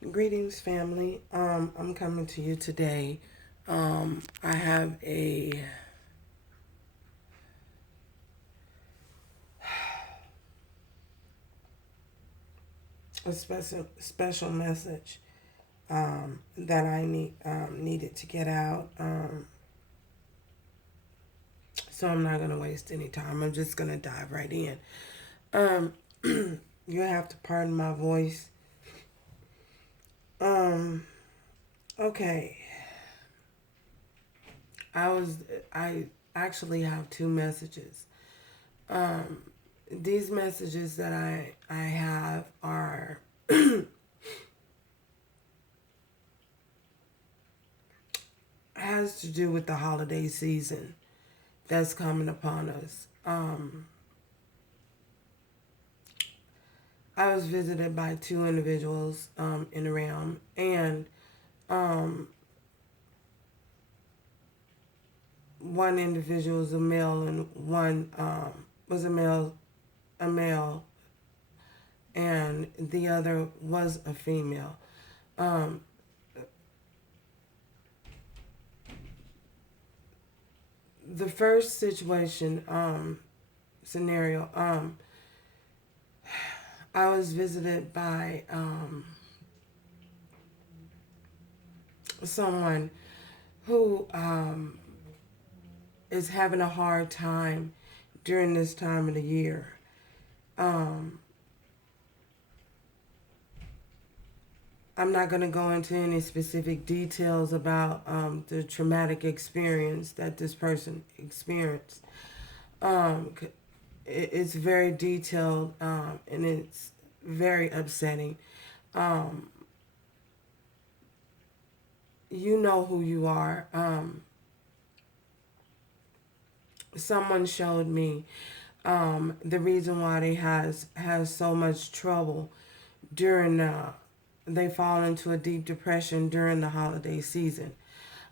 Greetings, family. I'm coming to you today. I have a special message that I needed to get out. So I'm not gonna waste any time. I'm just gonna dive right in. Um, you have to pardon my voice. Um, okay. I was I actually have two messages. Um, these messages that I have are has to do with the holiday season that's coming upon us. I was visited by two individuals in the realm, and um, one individual was a male, and one was a male, and the other was a female. Um, the first situation scenario, I was visited by someone who is having a hard time during this time of the year. Um, I'm not going to go into any specific details about the traumatic experience that this person experienced. Um, it's very detailed and it's very upsetting. Um, you know who you are. Someone showed me the reason why they has so much trouble during they fall into a deep depression during the holiday season,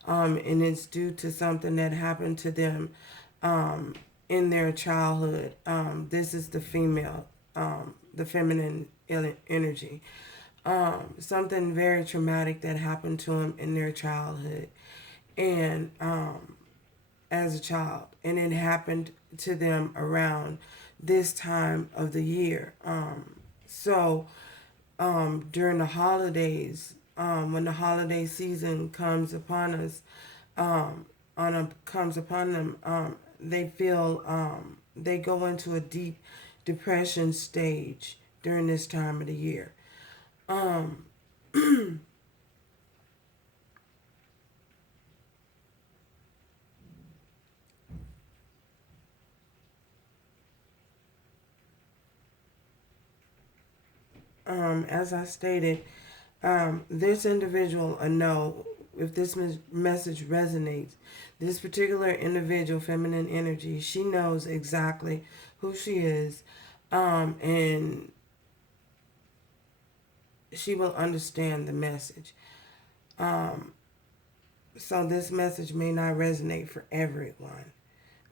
and it's due to something that happened to them in their childhood. This is the female, the feminine energy. Something very traumatic that happened to them in their childhood, and as a child, and it happened to them around this time of the year. During the holidays, when the holiday season comes upon us, comes upon them, they feel they go into a deep depression stage during this time of the year. Um, as I stated, this individual, know if this message resonates. This particular individual, feminine energy, she knows exactly who she is, and she will understand the message. Um, so this message may not resonate for everyone.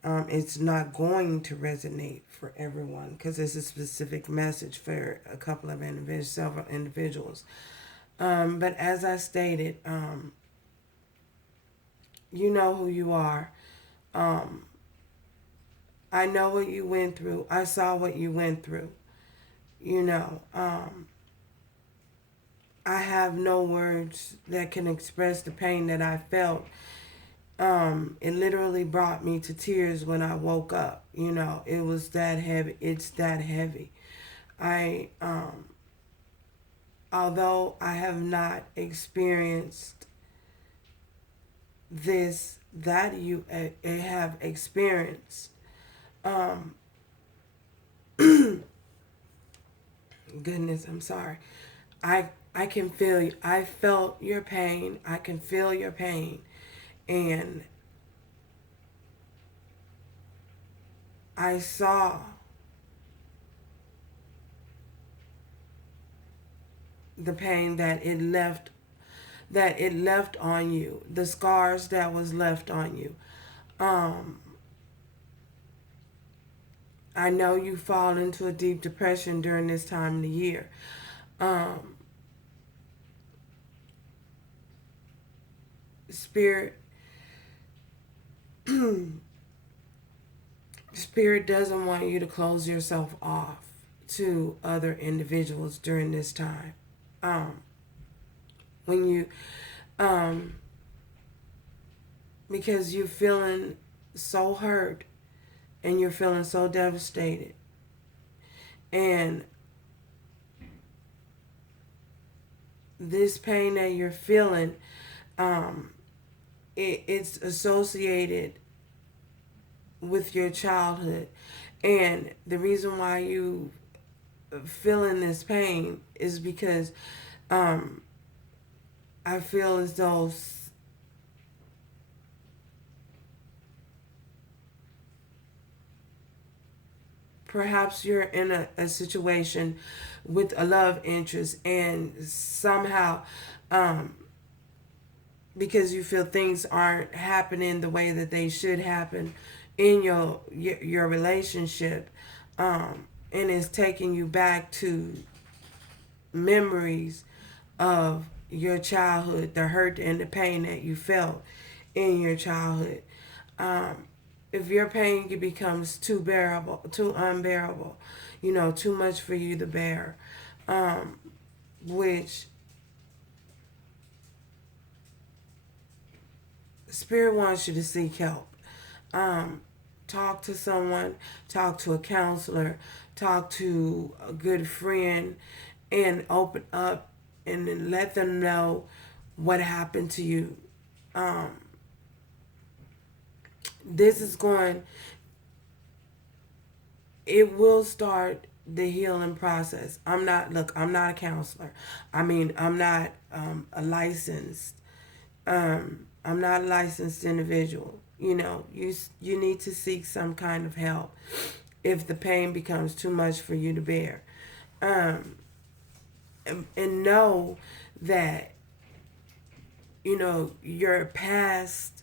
It's not going to resonate for everyone because it's a specific message for a couple of individuals, several individuals. But as I stated, you know who you are. Um, I know what you went through. I saw what you went through. You know, I have no words that can express the pain that I felt. It literally brought me to tears when I woke up. You know, it was that heavy. It's that heavy. I, although I have not experienced this that you have experienced, um, goodness, I'm sorry. I can feel you. I felt your pain. I can feel your pain, and I saw the pain that it left on you, the scars that was left on you. Um, I know you fall into a deep depression during this time of the year. Um, spirit doesn't want you to close yourself off to other individuals during this time. When you because you're feeling so hurt and you're feeling so devastated, and this pain that you're feeling, it's associated with your childhood. And the reason why you feeling this pain is because I feel as though perhaps you're in a situation with a love interest, and somehow because you feel things aren't happening the way that they should happen in your relationship, and it's taking you back to memories of your childhood, the hurt and the pain that you felt in your childhood. If your pain becomes too unbearable, too much for you to bear, which Spirit wants you to seek help. Talk to someone, talk to a counselor, talk to a good friend, and open up and then let them know what happened to you. This is it will start the healing process. I'm not a counselor. I'm not I'm not a licensed individual. You need to seek some kind of help if the pain becomes too much for you to bear. And know that, your past,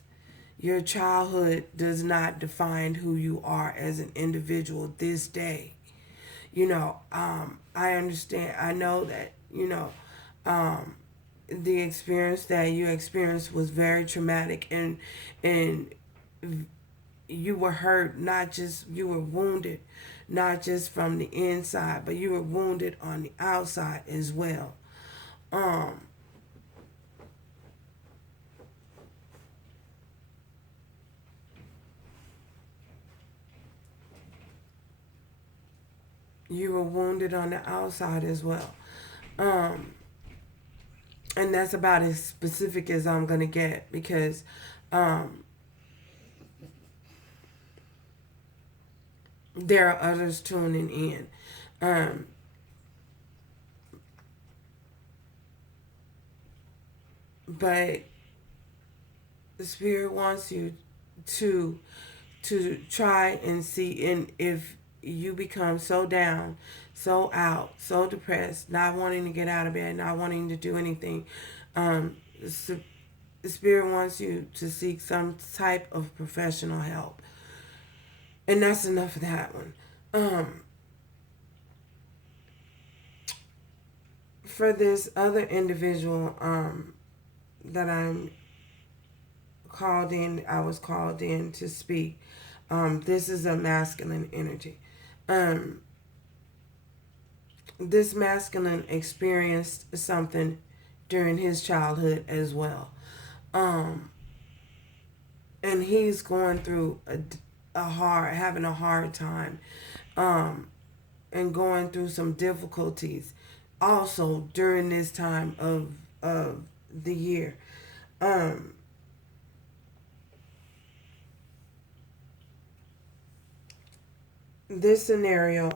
your childhood does not define who you are as an individual this day. I understand. I know that, the experience that you experienced was very traumatic, and you were hurt, you were wounded, not just from the inside, but you were wounded on the outside as well. You were wounded on the outside as well. And that's about as specific as I'm going to get, because there are others tuning in. But the Spirit wants you to try and see, and if you become so down, so out, so depressed, not wanting to get out of bed, not wanting to do anything, the Spirit wants you to seek some type of professional help. And that's enough of that one. For this other individual that I was called in to speak. This is a masculine energy. This masculine experienced something during his childhood as well. And he's going through having a hard time, and going through some difficulties also during this time of the year. This scenario,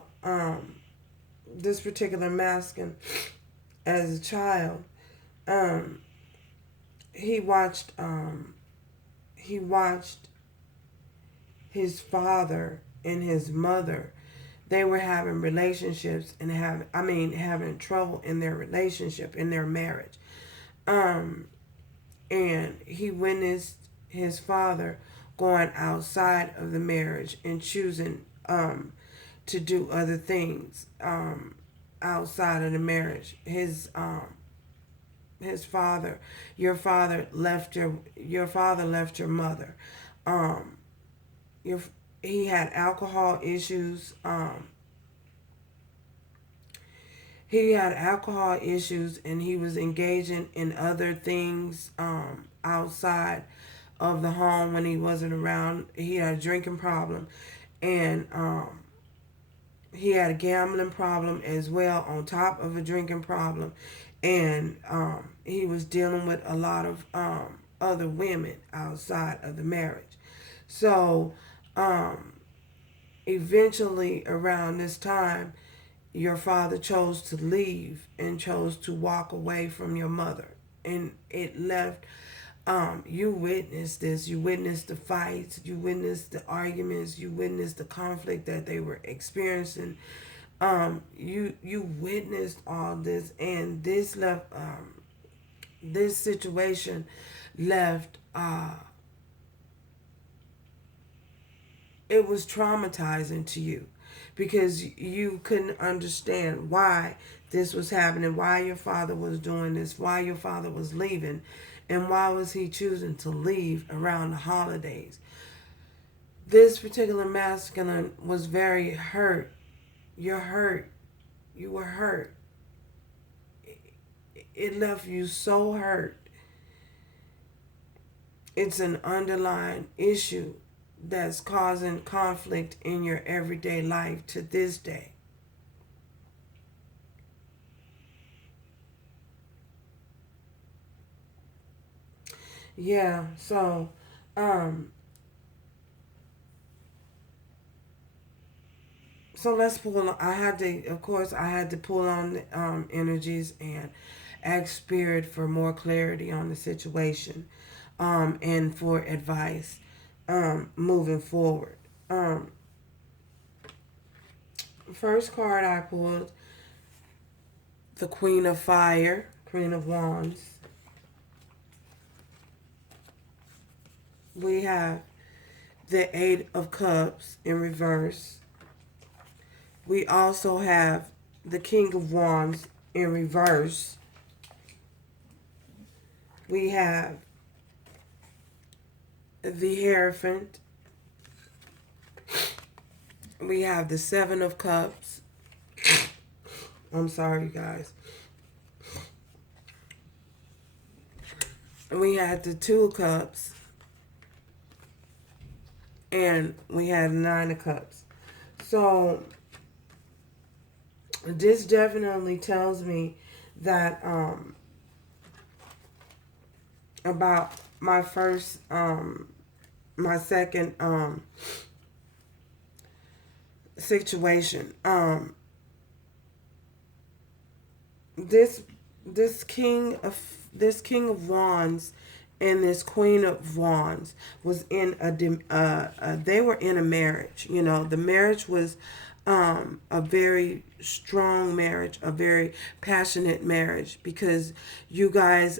this particular masculine, as a child, um, he watched he watched his father and his mother. They were having relationships and having trouble in their relationship, in their marriage. And he witnessed his father going outside of the marriage and choosing to do other things outside of the marriage. his father, your father left your mother. Um, your he had alcohol issues. He had alcohol issues, and he was engaging in other things outside of the home when he wasn't around. He had a drinking problem, and he had a gambling problem as well on top of a drinking problem, and he was dealing with a lot of other women outside of the marriage. So um, eventually around this time, your father chose to leave and chose to walk away from your mother, and it left. You witnessed this. You witnessed the fights. You witnessed the arguments. You witnessed the conflict that they were experiencing. You witnessed all this, and this left. This situation left. It was traumatizing to you because you couldn't understand why this was happening, why your father was doing this, why your father was leaving, and why was he choosing to leave around the holidays. This particular masculine was very hurt. You're hurt. You were hurt. It left you so hurt. It's an underlying issue that's causing conflict in your everyday life to this day. Yeah, um so let's pull. I had to, of course, I had to pull on energies and ask spirit for more clarity on the situation, and for advice, moving forward. Um, First card I pulled, the Queen of Fire, Queen of Wands. We have the Eight of Cups in reverse. We also have the King of Wands in reverse. We have the Hierophant. We have the Seven of Cups. I'm sorry, you guys. And we had the Two of Cups. And we had the Nine of Cups. So this definitely tells me that about my first my second situation. This this king of wands and this queen of wands was in they were in a marriage. You know, the marriage was a very strong marriage, a very passionate marriage, because you guys,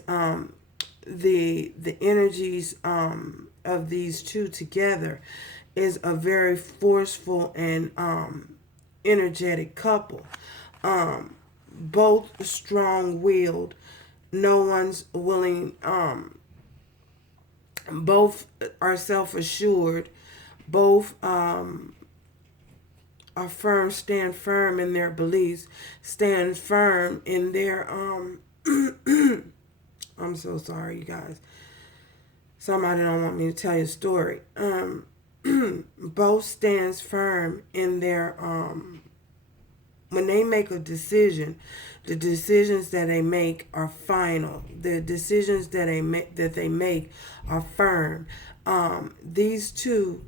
the energies of these two together is a very forceful and energetic couple. Both strong willed. No one's willing. Both are self assured. Both are firm. Stand firm in their beliefs. Stand . In their I'm so sorry, you guys. Somebody don't want me to tell you a story. Both stands firm in their when they make a decision, the decisions that they make are final. The decisions that they make are firm. These two,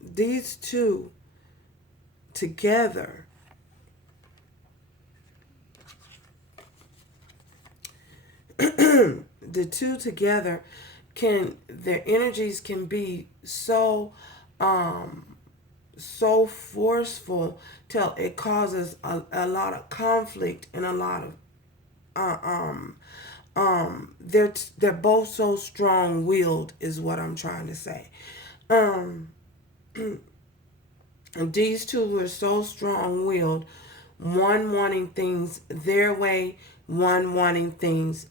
these two together, the two together can, their energies can be so so forceful till it causes a lot of conflict and a lot of they're both so strong willed is what I'm trying to say. um and these two were so strong willed one wanting things their way, one wanting things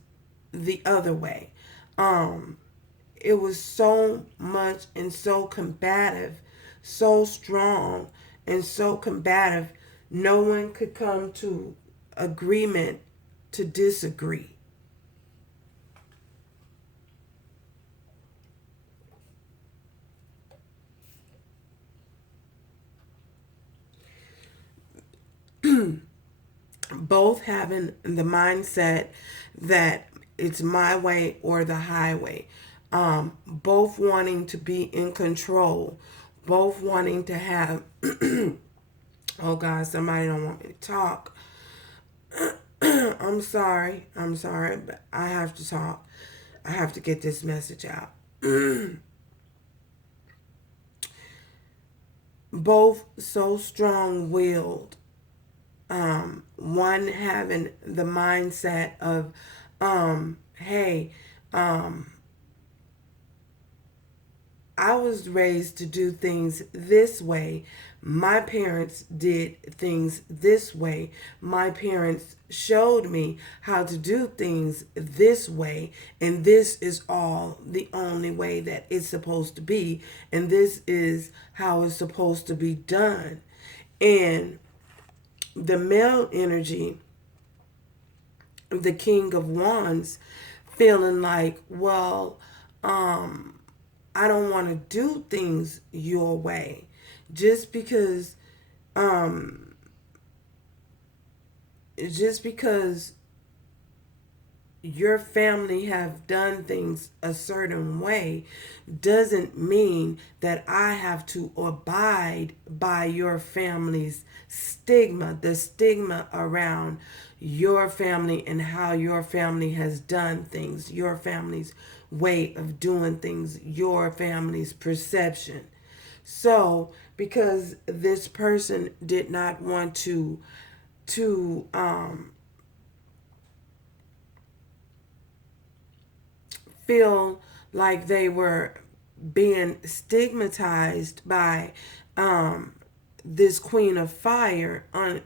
the other way. It was so much and so combative, so strong and so combative. No one could come to agreement to disagree. Both having the mindset that it's my way or the highway, both wanting to be in control, both wanting to have, oh God, somebody don't want me to talk. I'm sorry, but I have to talk. I have to get this message out. Both so strong willed, one having the mindset of, hey, I was raised to do things this way. My parents did things this way. My parents showed me how to do things this way, and this is all the only way that it's supposed to be, and this is how it's supposed to be done. And the male energy, the King of Wands, feeling like, well, I don't want to do things your way. Just because, um, just because your family have done things a certain way doesn't mean that I have to abide by your family's stigma, the stigma around your family and how your family has done things, your family's way of doing things, your family's perception. So, because this person did not want to feel like they were being stigmatized by this Queen of Fire on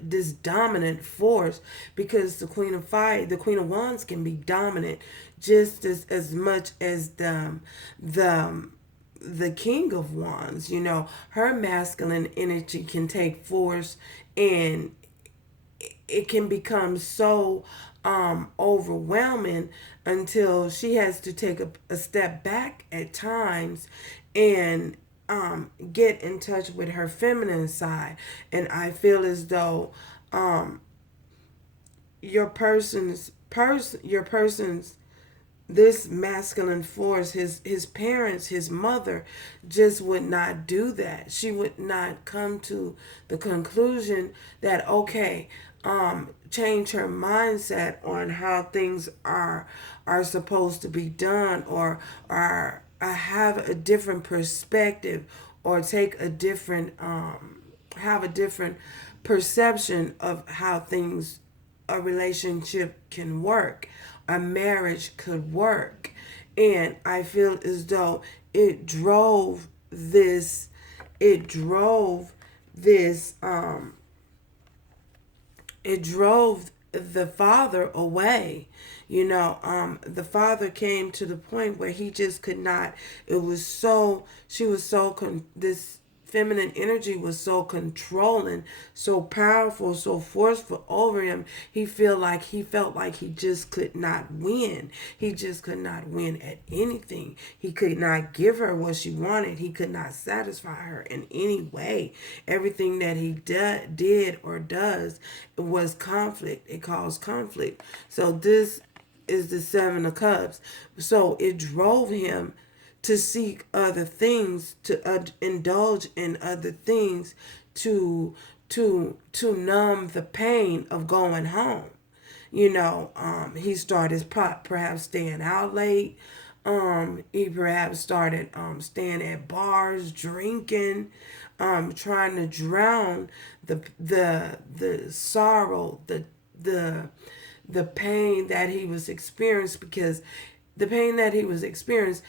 this dominant force, because the Queen of Fire, the Queen of Wands can be dominant just as much as the the King of Wands. You know, her masculine energy can take force, and it can become so overwhelming until she has to take a step back at times and get in touch with her feminine side. And I feel as though your person's this masculine force, his parents, his mother, just would not do that. She would not come to the conclusion that, okay, change her mindset on how things are supposed to be done, or have a different perspective, or take a different have a different perception of how things, a relationship can work, a marriage could work. And I feel as though it drove this, it drove this, it drove the father away. You know, the father came to the point where he just could not. It was so, she was so this feminine energy was so controlling, so powerful, so forceful over him. He felt like he just could not win. He just could not win at anything. He could not give her what she wanted. He could not satisfy her in any way. Everything that he did or does was conflict. It caused conflict. So this is the Seven of Cups. So it drove him to seek other things, to indulge in other things, to numb the pain of going home. You know, he started perhaps staying out late. He perhaps started staying at bars, drinking, trying to drown the sorrow, the pain that he was experiencing, because the pain that he was experiencing,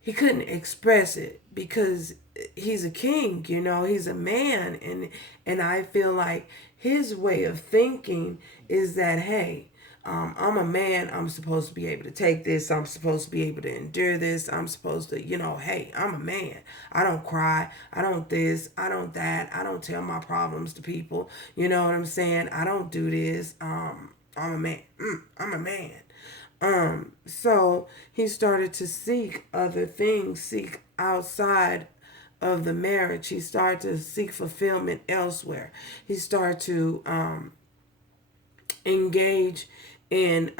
he couldn't express it because he's a king, he's a man, and I feel like his way of thinking is that, hey, I'm a man. I'm supposed to be able to take this. I'm supposed to be able to endure this. I'm supposed to, hey, I'm a man. I don't cry. I don't this. I don't that. I don't tell my problems to people. You know what I'm saying? I don't do this. I'm a man. I'm a man. So he started to seek other things, seek outside of the marriage. He started to seek fulfillment elsewhere. He started to engage in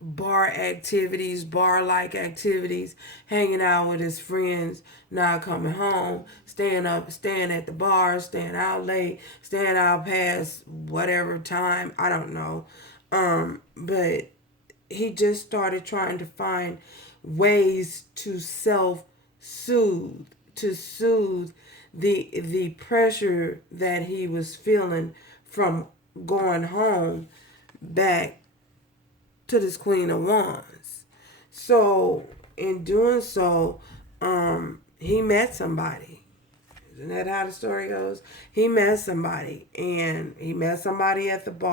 bar activities, bar like activities, hanging out with his friends, not coming home, staying up, staying at the bar, staying out late, staying out past whatever time, I don't know. But he just started trying to find ways to self soothe, to soothe the pressure that he was feeling from going home back to this Queen of Wands. So in doing so, he met somebody. Isn't that how the story goes? He met somebody, and he met somebody at the bar.